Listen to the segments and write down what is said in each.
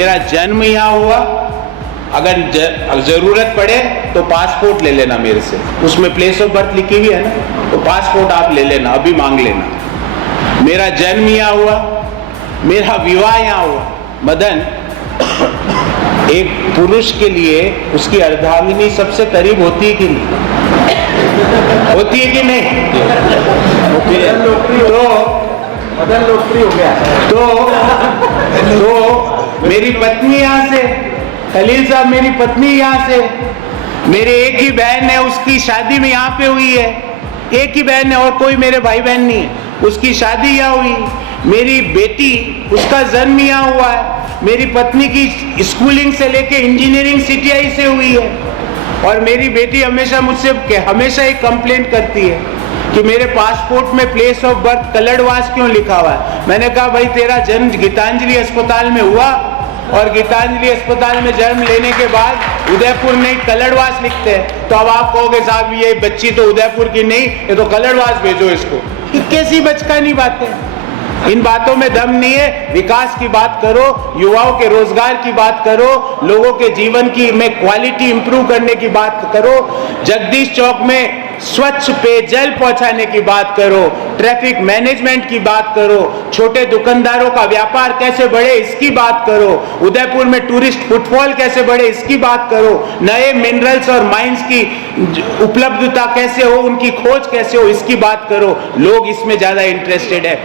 मेरा जन्म यहाँ हुआ, अगर जरूरत पड़े तो पासपोर्ट ले लेना मेरे से, उसमें प्लेस ऑफ बर्थ लिखी हुई है ना, तो पासपोर्ट आप ले लेना, अभी मांग लेना। मेरा जन्म यहाँ हुआ, मेरा विवाह यहाँ हुआ। मदन, एक पुरुष के लिए उसकी अर्धांगिनी सबसे करीब होती है कि नहीं? होती है कि नहीं? तो मदन लोकप्रिय हो गया। तो मेरी पत्नी यहाँ से, खलील साहब मेरी पत्नी यहाँ से, मेरे एक ही बहन है, उसकी शादी में यहाँ पे हुई है, एक ही बहन है और कोई मेरे भाई बहन नहीं है, उसकी शादी यहाँ हुई। मेरी बेटी, उसका जन्म यहाँ हुआ है। मेरी पत्नी की स्कूलिंग से लेके इंजीनियरिंग सीटीआई से हुई है। और मेरी बेटी हमेशा मुझसे हमेशा एक कंप्लेंट करती है कि मेरे पासपोर्ट में प्लेस ऑफ बर्थ कलड़वास क्यों लिखा हुआ है। मैंने कहा भाई तेरा जन्म गीतांजलि अस्पताल में हुआ और गीतांजलि अस्पताल में जन्म लेने के बाद उदयपुर नहीं कलड़वास लिखते हैं, तो अब आप कहोगे साहब ये बच्ची तो उदयपुर की नहीं, ये तो कलड़वास भेजो इसको। ये कैसी बचकानी बातें, इन बातों में दम नहीं है। विकास की बात करो, युवाओं के रोजगार की बात करो, लोगों के जीवन की में क्वालिटी इंप्रूव करने की बात करो, जगदीश चौक में स्वच्छ पेयजल पहुंचाने की बात करो, ट्रैफिक मैनेजमेंट की बात करो, छोटे दुकानदारों का व्यापार कैसे बढ़े इसकी बात करो, उदयपुर में टूरिस्ट फुटफॉल कैसे बढ़े इसकी बात करो, नए मिनरल्स और माइंस की उपलब्धता कैसे हो, उनकी खोज कैसे हो इसकी बात करो। लोग इसमें ज्यादा इंटरेस्टेड है।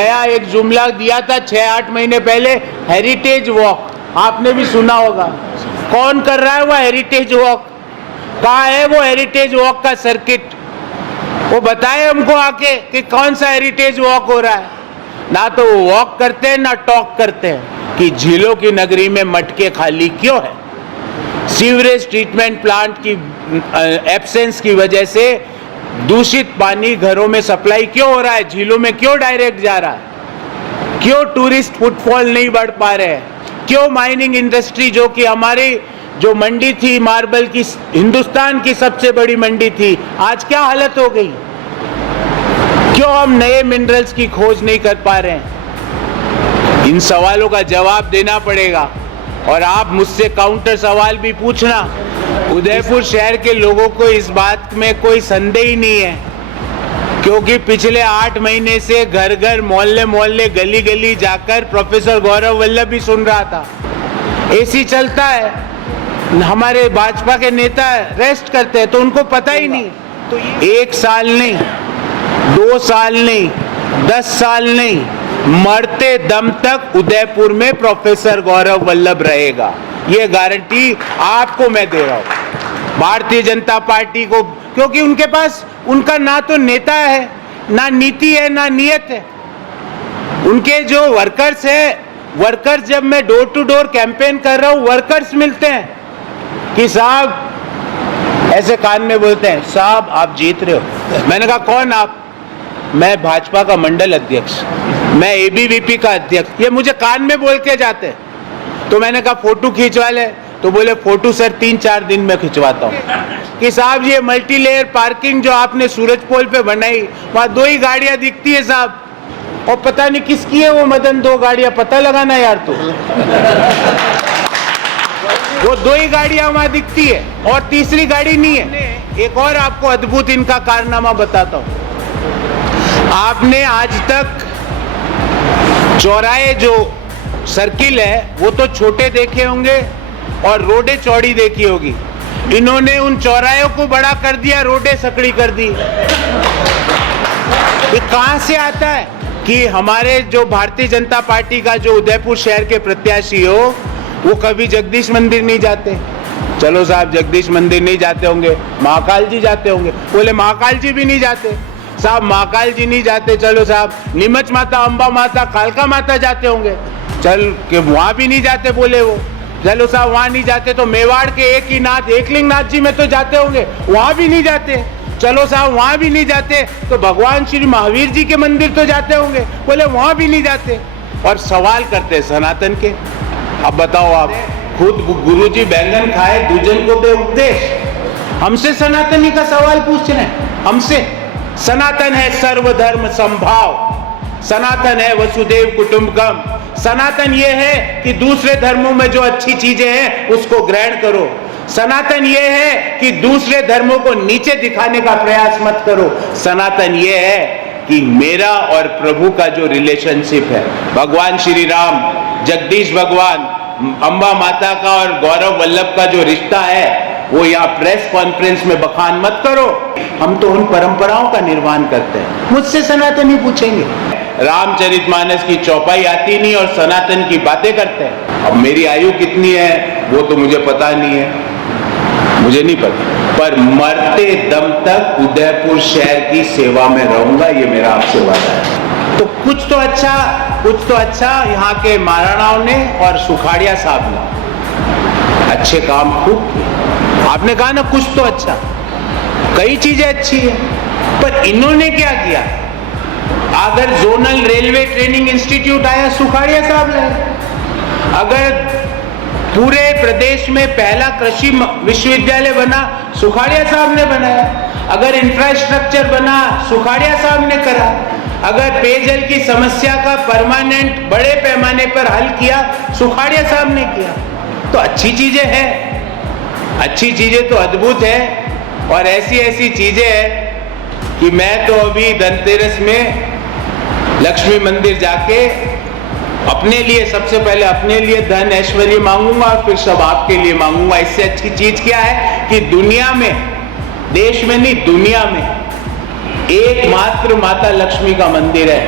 एक जुमला दिया था 6-8 महीने पहले, हेरिटेज वॉक, आपने भी सुना होगा। कौन कर रहा है वो हेरिटेज वॉक? कहाँ है वो हेरिटेज वॉक का सर्किट? वो बताए हमको आके कि कौन सा हेरिटेज वॉक हो रहा है। ना तो वो वॉक करते हैं ना टॉक करते हैं कि झीलों की नगरी में मटके खाली क्यों है, सीवरेज ट्रीटमेंट प्लांट की एब्सेंस की वजह से दूषित पानी घरों में सप्लाई क्यों हो रहा है, झीलों में क्यों डायरेक्ट जा रहा है, क्यों टूरिस्ट फुटफॉल नहीं बढ़ पा रहे हैं, क्यों माइनिंग इंडस्ट्री जो कि हमारी जो मंडी थी मार्बल की, हिंदुस्तान की सबसे बड़ी मंडी थी, आज क्या हालत हो गई, क्यों हम नए मिनरल्स की खोज नहीं कर पा रहे हैं। इन सवालों का जवाब देना पड़ेगा और आप मुझसे काउंटर सवाल भी पूछना। उदयपुर शहर के लोगों को इस बात में कोई संदेह ही नहीं है, क्योंकि पिछले 8 महीने से घर घर मोहल्ले मोहल्ले गली गली जाकर प्रोफेसर गौरव वल्लभ भी सुन रहा था। एसी चलता है, हमारे भाजपा के नेता रेस्ट करते हैं तो उनको पता ही नहीं। तो 1 साल नहीं, 2 साल नहीं, 10 साल नहीं, मरते दम तक उदयपुर में प्रोफेसर गौरव वल्लभ रहेगा, ये गारंटी आपको मैं दे रहा हूं। भारतीय जनता पार्टी को, क्योंकि उनके पास उनका ना तो नेता है, ना नीति है, ना नियत है। उनके जो वर्कर्स है, वर्कर्स, जब मैं डोर टू डोर कैंपेन कर रहा हूं, वर्कर्स मिलते हैं कि साहब, ऐसे कान में बोलते हैं, साहब आप जीत रहे हो। मैंने कहा कौन आप? मैं भाजपा का मंडल अध्यक्ष, मैं एबीवीपी का अध्यक्ष। ये मुझे कान में बोल के जाते। तो मैंने कहा फोटो खिंचवा ले, तो बोले फोटो सर 3-4 दिन में खिंचवाता हूँ। कि साहब ये मल्टी लेयर पार्किंग जो आपने सूरज पोल पे बनाई, वहां 2 ही गाड़ियां दिखती है साहब, और पता नहीं किसकी है वो मदन 2 गाड़ियां, पता लगाना यार। तो वो 2 ही गाड़ियां वहां दिखती है और तीसरी गाड़ी नहीं है। एक और आपको अद्भुत इनका कारनामा बताता हूं। आपने आज तक चौराहे जो सर्किल है वो तो छोटे देखे होंगे और रोडें चौड़ी देखी होगी, इन्होंने उन चौराहों को बड़ा कर दिया, रोडें सकड़ी कर दी। ये कहां से आता है कि हमारे जो भारतीय जनता पार्टी का जो उदयपुर शहर के प्रत्याशी हो, वो कभी जगदीश मंदिर नहीं जाते। चलो साहब जगदीश मंदिर नहीं जाते होंगे, महाकाल जी जाते होंगे। बोले महाकाल जी भी नहीं जाते साहब, महाकाल जी नहीं जाते। चलो साहब नीमच माता, अंबा माता, कालका माता जाते होंगे, चल के वहां भी नहीं जाते। बोले वो, चलो साहब वहां नहीं जाते तो मेवाड़ के एक ही नाथ एकलिंग नाथ जी में तो जाते होंगे, वहां भी नहीं जाते। चलो साहब वहां भी नहीं जाते तो भगवान श्री महावीर जी के मंदिर तो जाते होंगे, बोले वहां भी नहीं जाते। और सवाल करते सनातन के। अब बताओ आप, खुद गुरुजी बैंगन खाए दूजन को दे उपदेश, हमसे सनातनी का सवाल पूछ रहे हैं हमसे। सनातन है सर्वधर्म संभाव, सनातन है वसुदेव कुटुंबकम, सनातन ये है कि दूसरे धर्मों में जो अच्छी चीजें हैं उसको ग्रहण करो। सनातन ये है कि दूसरे धर्मों को नीचे दिखाने का प्रयास मत करो। सनातन ये है कि मेरा और प्रभु का जो रिलेशनशिप है, भगवान श्री राम, जगदीश भगवान, अंबा माता का और गौरव वल्लभ का जो रिश्ता है वो यहाँ प्रेस कॉन्फ्रेंस में बखान मत करो। हम तो उन परंपराओं का निर्माण करते हैं। मुझसे सनातनी पूछेंगे, रामचरितमानस की चौपाई आती नहीं और सनातन की बातें करते हैं। अब मेरी आयु कितनी है वो तो मुझे पता नहीं है, मुझे नहीं पता, पर मरते दम तक उदयपुर शहर की सेवा में रहूंगा, ये मेरा आपसे वादा है। तो कुछ तो अच्छा यहाँ के महाराणाओं ने और सुखाड़िया साहब ने अच्छे काम खूब किए। आपने कहा ना कुछ तो अच्छा, कई चीजें अच्छी है, पर इन्होंने क्या किया? अगर जोनल रेलवे ट्रेनिंग इंस्टीट्यूट आया, सुखाड़िया साहब लाए। अगर पूरे प्रदेश में पहला कृषि विश्वविद्यालय बना, सुखाड़िया साहब ने बनाया। अगर इंफ्रास्ट्रक्चर बना, सुखाड़िया साहब ने करा। अगर पेयजल की समस्या का परमानेंट बड़े पैमाने पर हल किया, सुखाड़िया साहब ने किया। तो अच्छी चीजें हैं, अच्छी चीजें तो अद्भुत है। और ऐसी चीजें हैं कि मैं तो अभी धनतेरस में लक्ष्मी मंदिर जाके अपने लिए, सबसे पहले अपने लिए धन ऐश्वर्य मांगूंगा और फिर सब आपके लिए मांगूंगा। इससे अच्छी चीज क्या है कि दुनिया में, देश में नहीं दुनिया में एकमात्र माता लक्ष्मी का मंदिर है,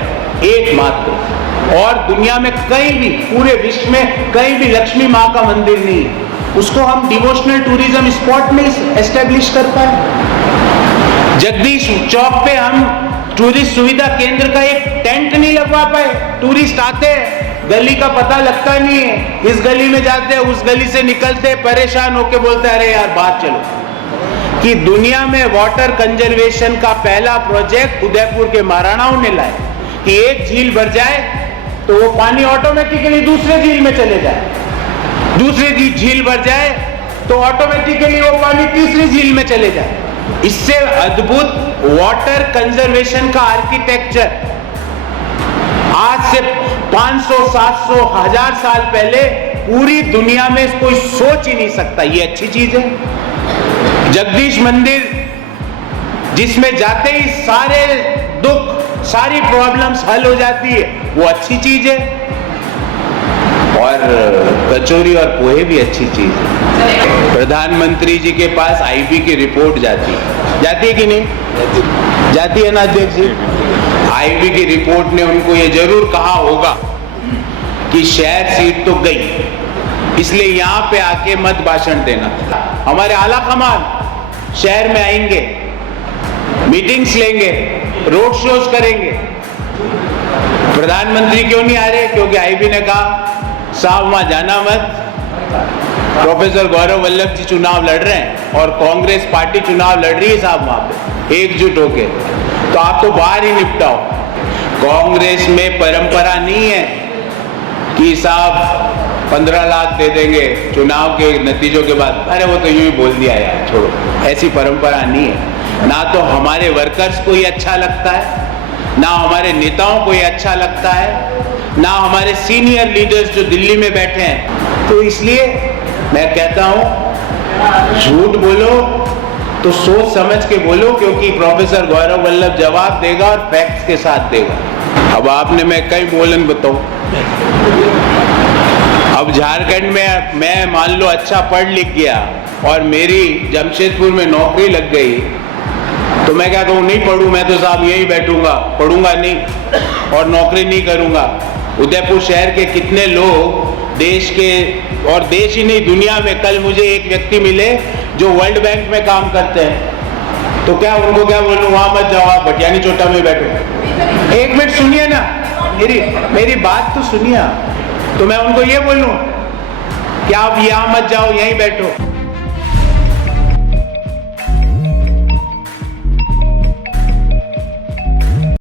एकमात्र। और दुनिया में कहीं भी, पूरे विश्व में कहीं भी लक्ष्मी माँ का मंदिर नहीं है। उसको हम डिवोशनल टूरिज्म स्पॉट नहीं एस्टेब्लिश कर पाए। जगदीश चौक पे हम टूरिस्ट सुविधा केंद्र का एक टेंट नहीं लगवा पाए। टूरिस्ट आते हैं, गली का पता लगता नहीं है, इस गली में जाते हैं, उस गली से निकलते परेशान होके बोलते हैं अरे यार बाहर चलो। कि दुनिया में वाटर कंजर्वेशन का पहला प्रोजेक्ट उदयपुर के महाराणाओं ने लाया कि एक झील भर जाए तो वो पानी ऑटोमेटिकली दूसरे झील में चले जाए, दूसरी झील भर जाए तो ऑटोमेटिकली वो पानी तीसरी झील में चले जाए। इससे अद्भुत वाटर कंजर्वेशन का आर्किटेक्चर आज से 500, 700, 1000 साल पहले पूरी दुनिया में कोई सोच ही नहीं सकता। ये अच्छी चीज है। जगदीश मंदिर जिसमें जाते ही सारे दुख, सारी प्रॉब्लम्स हल हो जाती है, वो अच्छी चीज है। और कचौरी और पोहे भी अच्छी चीज है। प्रधानमंत्री जी के पास आईबी की रिपोर्ट जाती है कि नहीं? जाती है ना अध्यक्ष जी? आईबी की रिपोर्ट ने उनको ये जरूर कहा होगा कि शहर सीट तो गई, इसलिए यहाँ पे आके मत भाषण देना। हमारे आला कमान शहर में आएंगे, मीटिंग्स लेंगे, रोड शोज करेंगे। प्रधानमंत्री क्यों नहीं आ रहे? क्योंकि आईबी ने कहा साहब वहां जाना मत, प्रोफेसर गौरव वल्लभ जी चुनाव लड़ रहे हैं और कांग्रेस पार्टी चुनाव लड़ रही है साहब वहां पे एकजुट होके, तो आप तो बाहर ही निपटाओ। कांग्रेस में परंपरा नहीं है कि साहब 15 लाख दे देंगे चुनाव के नतीजों के बाद। अरे वो तो यूं ही बोल दिया यार, छोड़ो, ऐसी परंपरा नहीं है। ना तो हमारे वर्कर्स को ये अच्छा लगता है, ना हमारे नेताओं को ये अच्छा लगता है, ना हमारे सीनियर लीडर्स जो दिल्ली में बैठे हैं। तो इसलिए मैं कहता हूं झूठ बोलो तो सोच समझ के बोलो, क्योंकि प्रोफेसर गौरव वल्लभ जवाब देगा और फैक्ट्स के साथ देगा। अब आपने मैं कई बोलन बताऊं, अब झारखंड में मैं मान लो अच्छा पढ़ लिख गया और मेरी जमशेदपुर में नौकरी लग गई, तो मैं क्या कहूँ? नहीं पढ़ूं, मैं तो साहब यहीं बैठूंगा, पढ़ूंगा नहीं और नौकरी नहीं करूंगा। उदयपुर शहर के कितने लोग देश के, और देश ही नहीं दुनिया में, कल मुझे एक व्यक्ति मिले जो वर्ल्ड बैंक में काम करते हैं, तो क्या उनको क्या बोलूं? वहां मत जाओ, आप भटियानी चोटा में बैठो। एक मिनट सुनिए ना, मेरी बात तो सुनिए। तो मैं उनको ये बोलूं कि आप यहां मत जाओ, यहीं बैठो।